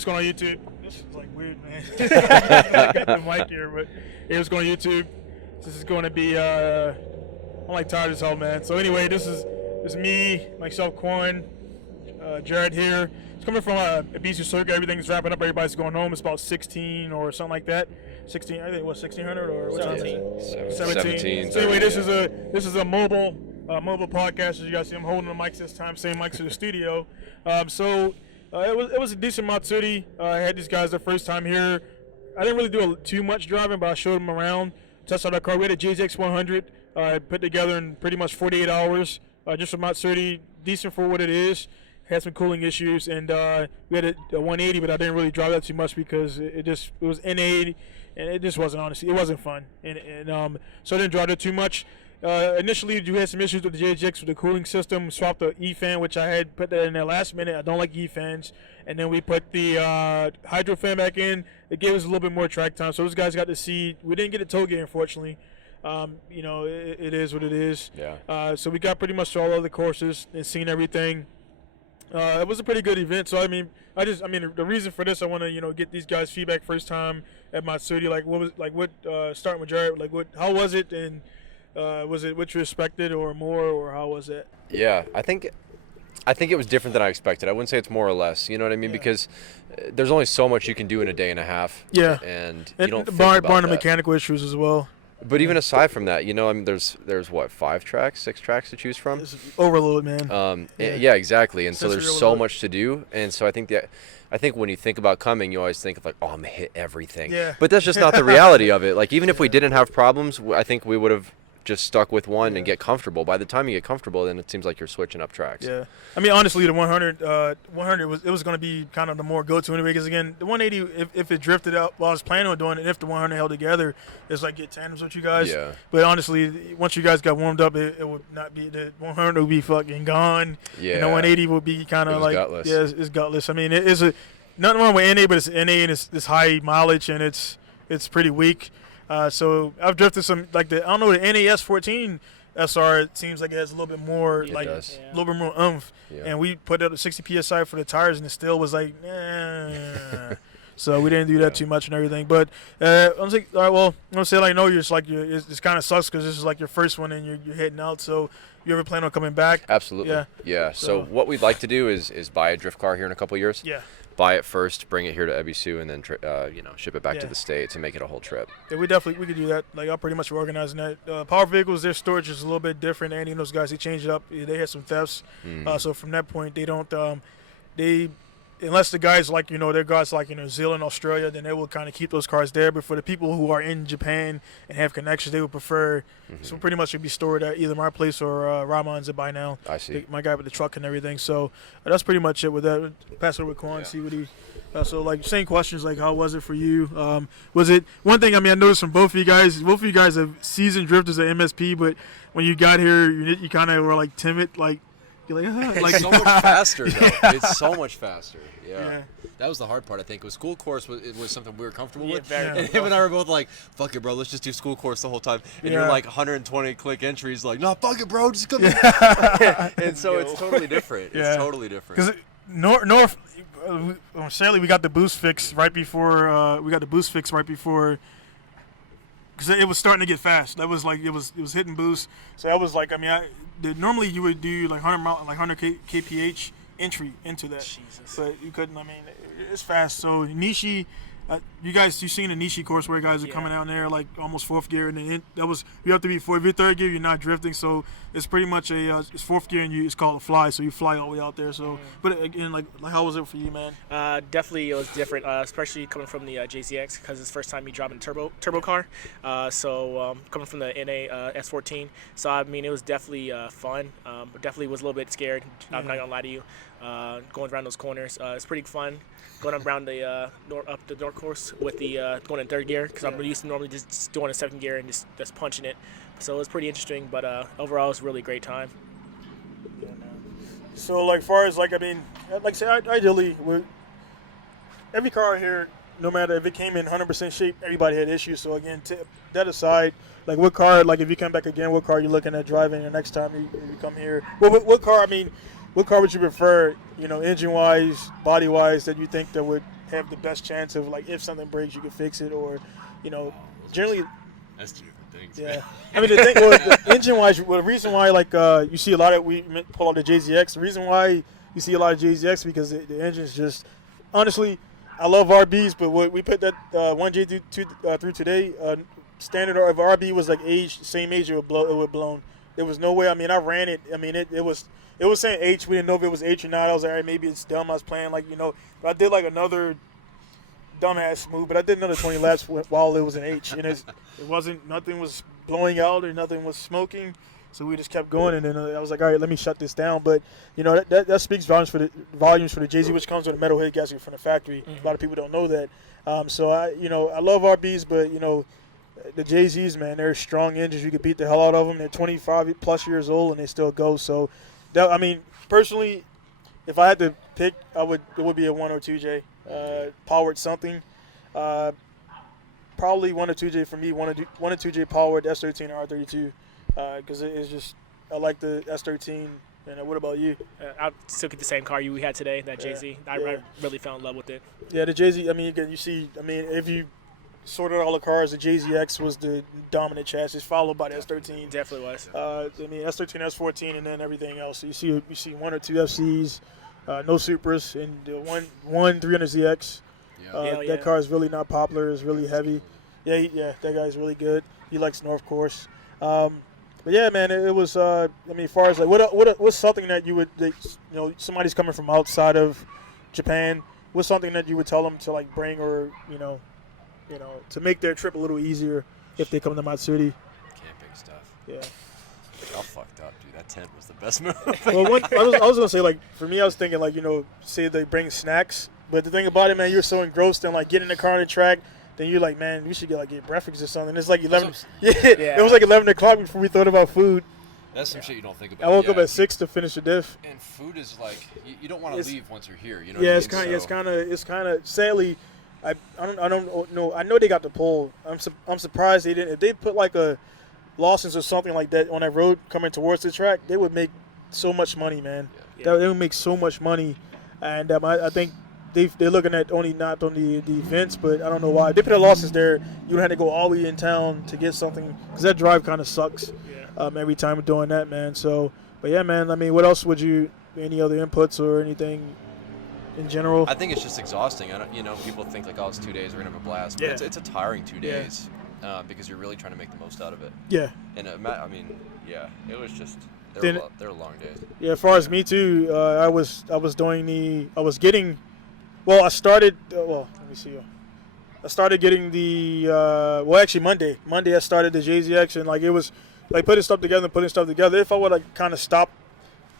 was going on YouTube. This is like weird, man. I got the mic here, but it was going on YouTube. This is going to be, I'm like tired as hell, man. So anyway, this is me, myself, Kwann, Jarrod here. It's coming from Ebisu circuit. Everything's wrapping up. Everybody's going home. It's about 16 or something like that. 16, I think it was 1600 or what 17. So anyway, this is a mobile podcast. As you guys see, I'm holding the mics this time. Same mics to the studio. It was a decent Matsuri. I had these guys the first time here. I didn't really do too much driving, but I showed them around. Tested out our car. We had a JZX 100 put together in pretty much 48 hours. Just a Matsuri, decent for what it is. Had some cooling issues, and we had a 180, but I didn't really drive that too much because it was N80, and it just wasn't, honestly, it wasn't fun, and so I didn't drive it too much. Initially, we had some issues with the JGX with the cooling system. Swapped the E-fan, which I had put that in there last minute. I don't like E-fans, and then we put the hydro fan back in. It gave us a little bit more track time, so those guys got to see. We didn't get a tow gate, unfortunately. It is what it is. Yeah. So we got pretty much to all other courses and seen everything. It was a pretty good event. So the reason for this, I want to get these guys' feedback first time at Matsuri. Starting with Jarrod, how was it, and was it what you expected or more, or how was it? Yeah, I think it was different than I expected. I wouldn't say it's more or less. You know what I mean? Yeah. Because there's only so much you can do in a day and a half. Yeah. And you don't think barring about the that. mechanical issues as well. But even aside from that, there's what, 6 tracks to choose from? It's overload, man. Yeah, exactly. And so there's Sensory so overload. much to do. And so I think when you think about coming, you always think of oh, I'm gonna hit everything. Yeah. But that's just not the reality of it. Like, even if we didn't have problems, I think we would have just stuck with one and get comfortable. By the time you get comfortable, then it seems like you're switching up tracks. Yeah. I mean, honestly, the 100 was going to be kind of the more go-to anyway, because again, the 180, if it drifted out, I was planning on doing it, if the 100 held together, it's like get tandems with you guys. Yeah. But honestly, once you guys got warmed up, it would not be, the 100 would be fucking gone. Yeah. And the 180 would be kind of like, gutless. Yeah, it's gutless. I mean, nothing wrong with NA, but it's NA and it's high mileage and it's pretty weak. So I've drifted some, I don't know, the NAS 14 SR, it seems like it has a little bit more, It does. a little bit more oomph. Yeah. And we put up 60 PSI for the tires, and it still was like, nah. So we didn't do that too much and everything. But I was like, all right, well, I'm going to say, it's kind of sucks because this is like your first one and you're heading out. So you ever plan on coming back? Absolutely. Yeah. So what we'd like to do is buy a drift car here in a couple of years. Yeah. Buy it first, bring it here to Ebisu, and then ship it back to the States and make it a whole trip. Yeah, we could do that. Like, I'm pretty much organizing that. Power vehicles, their storage is a little bit different. Andy and those guys, they changed it up. They had some thefts. So from that point, they don't unless the guys they're guys New Zealand, Australia, then they will kind of keep those cars there. But for the people who are in Japan and have connections, they would prefer. So pretty much it'd be stored at either my place or Ramon's at by now. I see. My guy with the truck and everything. So that's pretty much it with that. Pass it over to Kwann, see what he. Same questions how was it for you? Was it one thing? I mean, I noticed from both of you guys. Both of you guys have seasoned drifters at MSP, but when you got here, you kind of were timid, You're it's so much faster, though. Yeah. It's so much faster. Yeah. That was the hard part, I think. Was school course was something we were comfortable with. very And him and I were both like, fuck it, bro, let's just do school course the whole time. And you're 120 click entries, no, fuck it, bro, just come And so it's totally different. Yeah. It's totally different. Because North, sadly, we got the boost fix right before. Because it was starting to get fast. That was it was hitting boost. So that was normally you would do 100 kph entry into that. Jesus. But you couldn't. I mean, it's fast. So Nishi, you seen the Nishi course where guys are coming out there almost fourth gear, and then you have to be if you're third gear, you're not drifting. So it's pretty much it's fourth gear, and it's called a fly. So you fly all the way out there. So, but again, how was it for you, man? Definitely, it was different, especially coming from the JZX because it's the first time you driving a turbo car. So coming from the NA S14, so I mean it was definitely fun. But definitely was a little bit scared. I'm not gonna lie to you. Going around those corners, it's pretty fun. Going around up the north course with the going in third gear because I'm used to normally just doing a second gear and just punching it. So it was pretty interesting, but overall it was a really great time. So far as ideally, every car here, no matter if it came in 100% shape, everybody had issues. So again, that aside, what car, if you come back again, what car are you looking at driving the next time you come here? What car would you prefer, engine-wise, body-wise, that you think that would have the best chance of like if something breaks, you can fix it, or generally. That's two different things. Yeah, Man. I mean the thing, well, engine-wise, well, the reason why like you see a lot of we pull out the JZX. The reason why you see a lot of JZX because the engine's just honestly, I love RBs, but what we put that 1J through today, standard of RB was like same age it would blown. There was no way. I mean, I ran it. I mean, it was saying H. We didn't know if it was H or not. I was like, all right, maybe it's dumb. I was playing like but I did like another dumbass move, but I did another 20 laps while it was an H, and it wasn't, nothing was blowing out or nothing was smoking, so we just kept going, and then I was like, all right, let me shut this down. But that speaks volumes for the JZ, which comes with a metal head gasket from the factory. A lot of people don't know that. So I love RBs, but the JZs, man, they're strong engines. You can beat the hell out of them. They're 25 plus years old and they still go. So I mean, personally, if I had to pick, it would be a 1 or 2J. Powered something, probably 1 or 2J for me. 1 or 2J powered S13 or R32, because it's just, I like the S13. And what about you? I'll still get the same car we had today, that JZ. I really fell in love with it. Yeah, the JZ. I mean, again, you see. I mean, if you sorted all the cars, the JZX was the dominant chassis, followed by the S13. Definitely was. I mean, S13, S14, and then everything else. So you see 1 or 2 FCs. No Supras, and the one 300ZX. That car is really not popular. It's really heavy. Yeah, that guy's really good. He likes North Course. But yeah, man, it was. I mean, as far as like, what's something that you would, somebody's coming from outside of Japan. What's something that you would tell them to like bring, or to make their trip a little easier if they come to Matsuri? Camping stuff. Yeah. Y'all fucked up, dude. That tent was the best move. Well, I was gonna say, like, for me, I was thinking like, say they bring snacks, but the thing about it, man, you're so engrossed in like getting in the car on the track, then you're like, man, we should get breakfast or something. It's like 11. Yeah, it was like 11 o'clock before we thought about food. That's some shit you don't think about. I woke up at 6 to finish the diff. And food is like, you don't want to leave once you're here. You know. Yeah, what I mean? it's kind of. Sadly, I don't know. I know they got the pole. I'm surprised they didn't. If they put like a Lawson's or something like that on that road coming towards the track, they would make so much money, man. Yeah. They would make so much money, and I think they're looking at not on the events, but I don't know why. If they put a Lawson's there, you would have to go all the way in town to get something, because that drive kind of sucks. Every time we're doing that, man. So, but yeah, man. I mean, what else would you? Any other inputs or anything in general? I think it's just exhausting. People think like, oh, it's 2 days, we're gonna have a blast. But it's a tiring 2 days, because you're really trying to make the most out of it. Yeah. And I mean, it was just they were long days. Yeah, as far as me too, I started. Let me see. I started getting the actually Monday I started the JZX, and like it was like putting stuff together. If I would like kind of stopped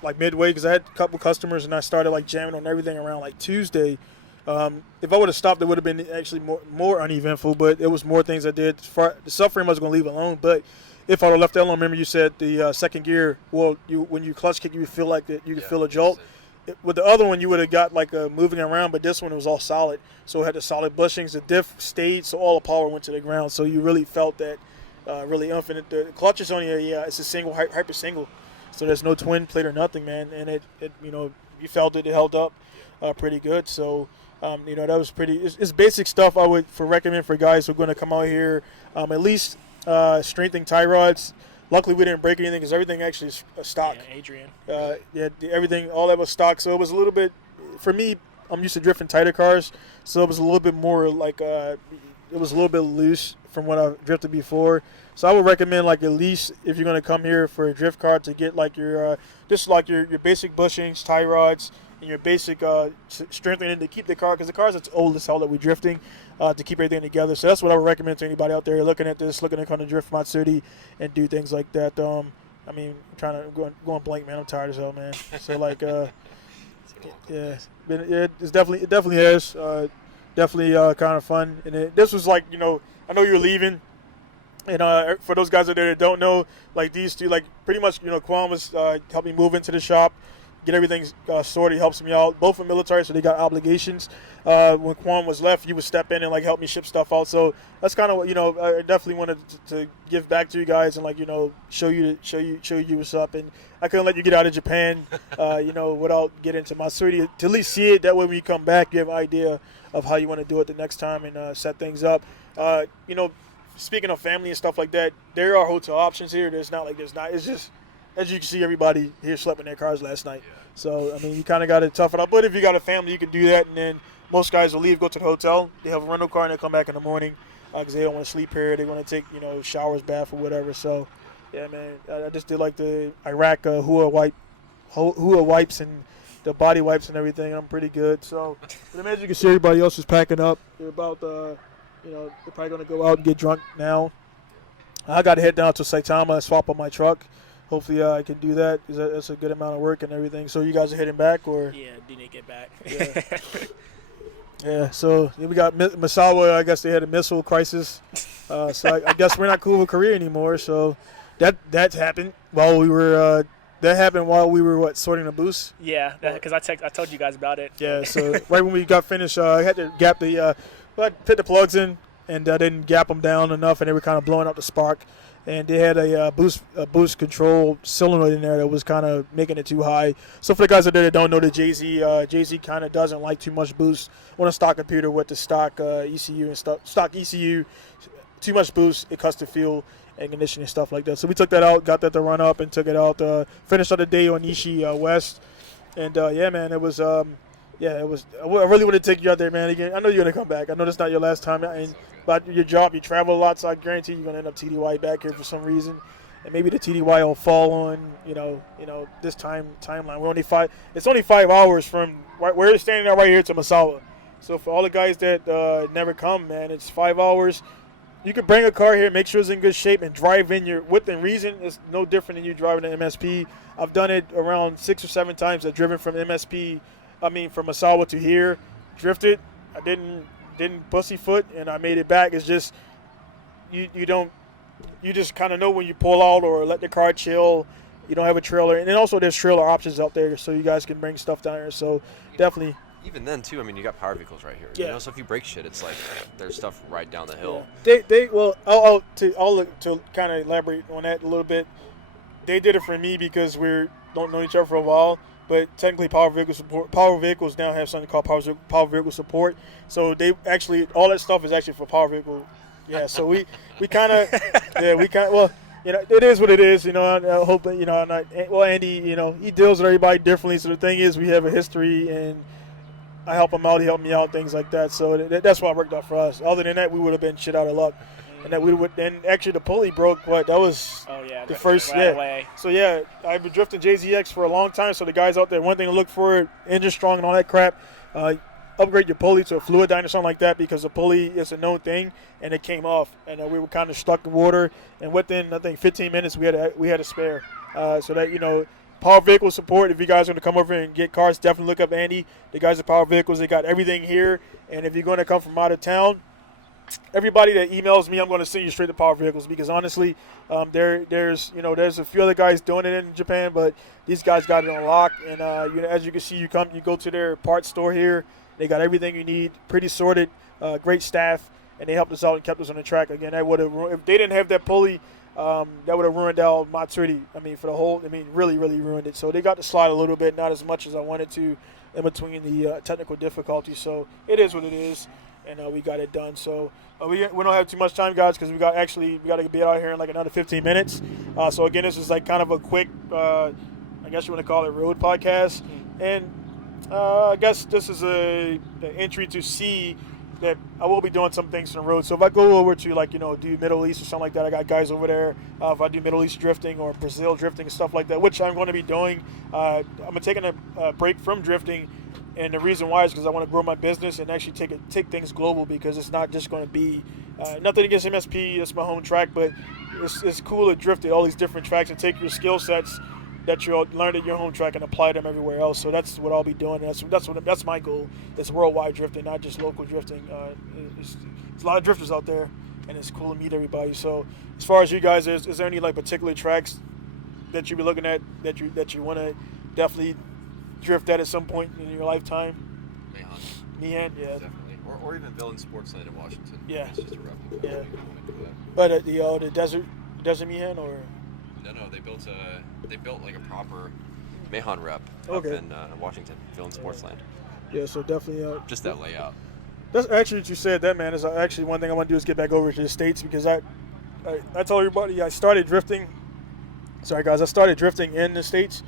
like midway, because I had a couple customers and I started like jamming on everything around like Tuesday. If I would have stopped, it would have been actually more uneventful, but it was more things I did. The subframe I was going to leave alone, but if I would have left that alone, remember you said the second gear, when you clutch kick, you feel like that you could feel a jolt. With the other one, you would have got like a moving around, but this one was all solid. So it had the solid bushings. The diff stayed, so all the power went to the ground. So you really felt that really infinite. The clutch is only it's a single, hyper single. So there's no twin plate or nothing, man. And it you felt it held up pretty good. So, that was pretty, it's basic stuff I would recommend for guys who are going to come out here. At least strengthening tie rods. Luckily, we didn't break anything because everything actually is stock. Yeah, Adrian. Everything, all that was stock. So it was a little bit, for me, I'm used to drifting tighter cars. So it was a little bit more like, it was a little bit loose from what I've drifted before. So I would recommend, like, at least if you're going to come here for a drift car, to get like your, just like your basic bushings, tie rods, and your basic strengthening to keep the car, because the car's it's old as hell that we're drifting, to keep everything together. So that's what I would recommend to anybody out there looking at this, looking to come to drift Matsuri and do things like that. I mean, I'm trying to go on blank, man. I'm tired as hell, man. So like, it definitely has definitely kind of fun. And this was like, I know you're leaving. And for those guys out there that don't know, like these two, like pretty much, Kwann was helping me move into the shop. get everything sorted. He helps me out. Both are military, so they got obligations. When Kwann was left, he would step in and like help me ship stuff out. So that's kind of what I definitely wanted to give back to you guys and like show you what's up. And I couldn't let you get out of Japan, without getting into Matsuri to at least see it. That way, when you come back, you have an idea of how you want to do it the next time and set things up. Speaking of family and stuff like that, there are hotel options here. There's not like there's not. It's just, as you can see, everybody here slept in their cars last night. So, I mean, you kind of got to tough it up. But if you got a family, you can do that. And then most guys will leave, go to the hotel. They have a rental car, and they come back in the morning because they don't want to sleep here. They want to take, showers, bath, or whatever. So, yeah, man, I just did like the Iraq Hua wipes and the body wipes and everything. I'm pretty good. So, but as you can see, everybody else is packing up. They're about they're probably going to go out and get drunk now. I got to head down to Saitama and swap on my truck. Hopefully I can do that. That's a good amount of work and everything. So you guys are heading back? Or Yeah, do need to get back. Yeah. Yeah, so then we got Misawa. I guess they had a missile crisis. So I guess we're not cool with Korea anymore. So that happened while we were sorting the boost. Yeah, because I told you guys about it. Yeah, so right when we got finished, I had to gap put the plugs in, and I didn't gap them down enough, and they were kind of blowing out the spark. And they had a boost control solenoid in there that was kind of making it too high. So for the guys out there that don't know, the Jay-Z kind of doesn't like too much boost on a stock computer with the stock ECU and stock ECU. Too much boost, it cuts the fuel and conditioning and stuff like that. So we took that out, got that to run up, and took it out. Finished out the day on Ishii West, and yeah, man, it was. It was. I really want to take you out there, man. Again, I know you're gonna come back. I know that's not your last time. But your job, you travel a lot, so I guarantee you're gonna end up TDY back here for some reason, and maybe the TDY will fall on this timeline. We're only It's only 5 hours from we're standing right here to Misawa. So for all the guys that never come, man, it's 5 hours. You can bring a car here, make sure it's in good shape, and drive in your within reason. It's no different than you driving an MSP. I've done it around 6 or 7 times. I've driven from from Misawa to here, drifted. I didn't pussyfoot, and I made it back. It's just you just kind of know when you pull out or let the car chill. You don't have a trailer, and then also there's trailer options out there, so you guys can bring stuff down here. So definitely. Even then too, I mean, you got power vehicles right here. Yeah. So if you break shit, it's like there's stuff right down the hill. Yeah. I'll to kind of elaborate on that a little bit. They did it for me because we don't know each other for a while. But technically, power vehicles now have something called power vehicle support. So they actually, all that stuff is actually for power vehicle. Yeah. So we kind of, it is what it is. I hope Andy, he deals with everybody differently. So the thing is, we have a history, and I help him out, he helped me out, things like that. So that's why it worked out for us. Other than that, we would have been shit out of luck. And then actually the pulley broke. That was the first. Right away. So yeah, I've been drifting JZX for a long time. So the guys out there, one thing to look for, engine strong and all that crap. Upgrade your pulley to a fluid dyne or something like that, because the pulley is a known thing, and it came off, and we were kind of stuck in water. And within 15 minutes, we had a spare. So that power vehicle support. If you guys are going to come over and get cars, definitely look up Andy. The guys at Power Vehicles, they got everything here. And if you're going to come from out of town, everybody that emails me, I'm going to send you straight to Power Vehicles, because honestly, there's a few other guys doing it in Japan, but these guys got it on lock. And as you can see, you go to their parts store here. They got everything you need, pretty sorted, great staff, and they helped us out and kept us on the track. Again, if they didn't have that pulley, that would have ruined our Matsuri. Really, really ruined it. So they got to slide a little bit, not as much as I wanted to, in between the technical difficulties. So it is what it is, and we got it done. So we don't have too much time, guys, because we got to be out here in like another 15 minutes. So again, this is like kind of a quick, I guess you want to call it road podcast, and I guess this is an entry to see that I will be doing some things on the road. So if I go over to do Middle East or something like that, I got guys over there. If I do Middle East drifting or Brazil drifting and stuff like that, which I'm going to be doing, I'm taking a break from drifting, and the reason why is because I want to grow my business and actually take things global, because it's not just going to be nothing against MSP. That's my home track, but it's cool to drift at all these different tracks and take your skill sets that you learned at your home track and apply them everywhere else. So that's what I'll be doing. That's my goal. It's worldwide drifting, not just local drifting. There's a lot of drifters out there, and it's cool to meet everybody. So as far as you guys, is there any particular tracks that you be looking at that you want to definitely drift at some point in your lifetime? Myrone. Yeah. Definitely. Or even Villain Sportsland in Washington. Yeah. It's just a replica. Yeah. Do that. But the desert Myrone or? No, they built like a proper Myrone rep up Okay. in Washington, Villain Sportsland. Yeah, so definitely. Just that layout. That's actually what you said. That, man, is actually one thing I want to do is get back over to the States, because I told everybody I started drifting. Sorry guys, I started drifting in the States,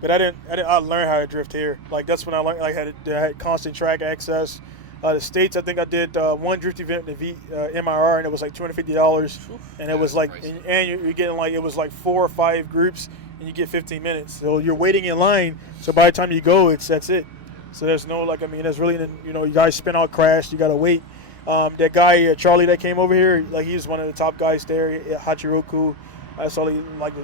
but I learned how to drift here. Like that's when I learned. Like I had constant track access. The States, I think I did one drift event in the MIR, and it was like $250, and it was like, and you're getting like, it was like 4 or 5 groups, and you get 15 minutes. So you're waiting in line. So by the time you go, that's it. So there's no, like, I mean, there's really, you guys spin out, crash, you gotta wait. That guy Charlie that came over here, like he's one of the top guys there. Hachiroku, that's all he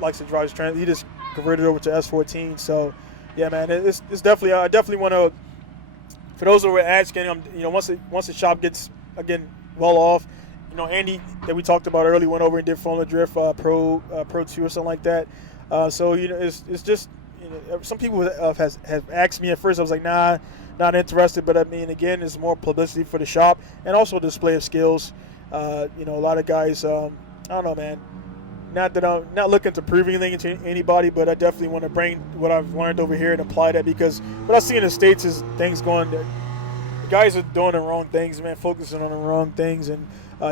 likes to drive his trans. He just converted over to S14. So yeah, man, it's definitely, I definitely want to. For those who are asking, once the shop gets again well off, Andy that we talked about earlier went over and did Formula Drift Pro 2 or something like that. So it's just some people have asked me at first. I was like, nah, not interested. But I mean, again, it's more publicity for the shop and also display of skills. A lot of guys, I don't know, man. Not that I'm not looking to prove anything to anybody, but I definitely want to bring what I've learned over here and apply that, because what I see in the States is things going. The guys are doing the wrong things, man, focusing on the wrong things, and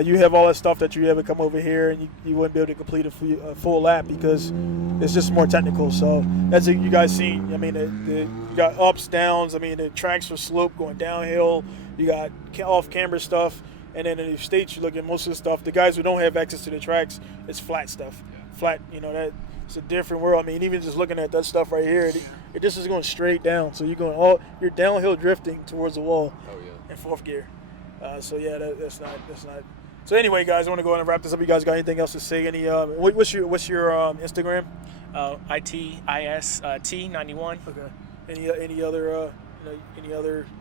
you have all that stuff that you ever come over here and you wouldn't be able to complete a full lap because it's just more technical. So that's what you guys seen. I mean, you got ups, downs. I mean, the tracks are slope going downhill. You got off-camera stuff. And then in the States, you look at most of the stuff. The guys who don't have access to the tracks, it's flat stuff. Yeah. Flat, that it's a different world. I mean, even just looking at that stuff right here, this is going straight down. So you're downhill drifting towards the wall. Oh yeah. In 4th gear. So yeah, that's not. So anyway, guys, I want to go ahead and wrap this up. You guys got anything else to say? What's your Instagram? ITIST91. Okay. Any other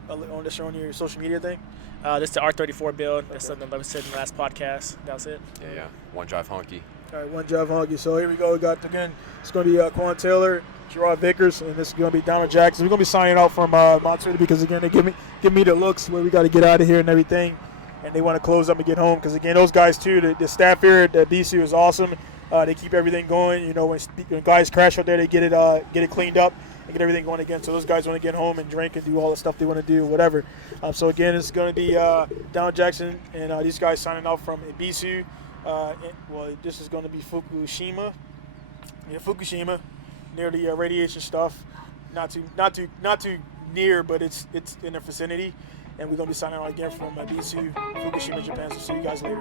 on your social media thing? This is the R34 build. That's something that was said in the last podcast. That was it. Yeah. One drive honky. All right, one drive honky. So here we go. We got, again, it's going to be Kwann Taylor, Jarrod Vickers, and this is going to be Donald Jackson. We're going to be signing out from Montreal because, again, they give me the looks where we got to get out of here and everything, and they want to close up and get home because, again, those guys, too, the staff here at Ebisu is awesome. They keep everything going. When guys crash out there, they get it cleaned up and get everything going again. So those guys want to get home and drink and do all the stuff they want to do, whatever. So again, it's going to be Donald Jackson and these guys signing off from Ebisu. This is going to be Fukushima. Yeah, Fukushima, near the radiation stuff. Not too near, but it's in the vicinity. And we're going to be signing out again from Ebisu, Fukushima, Japan. So see you guys later.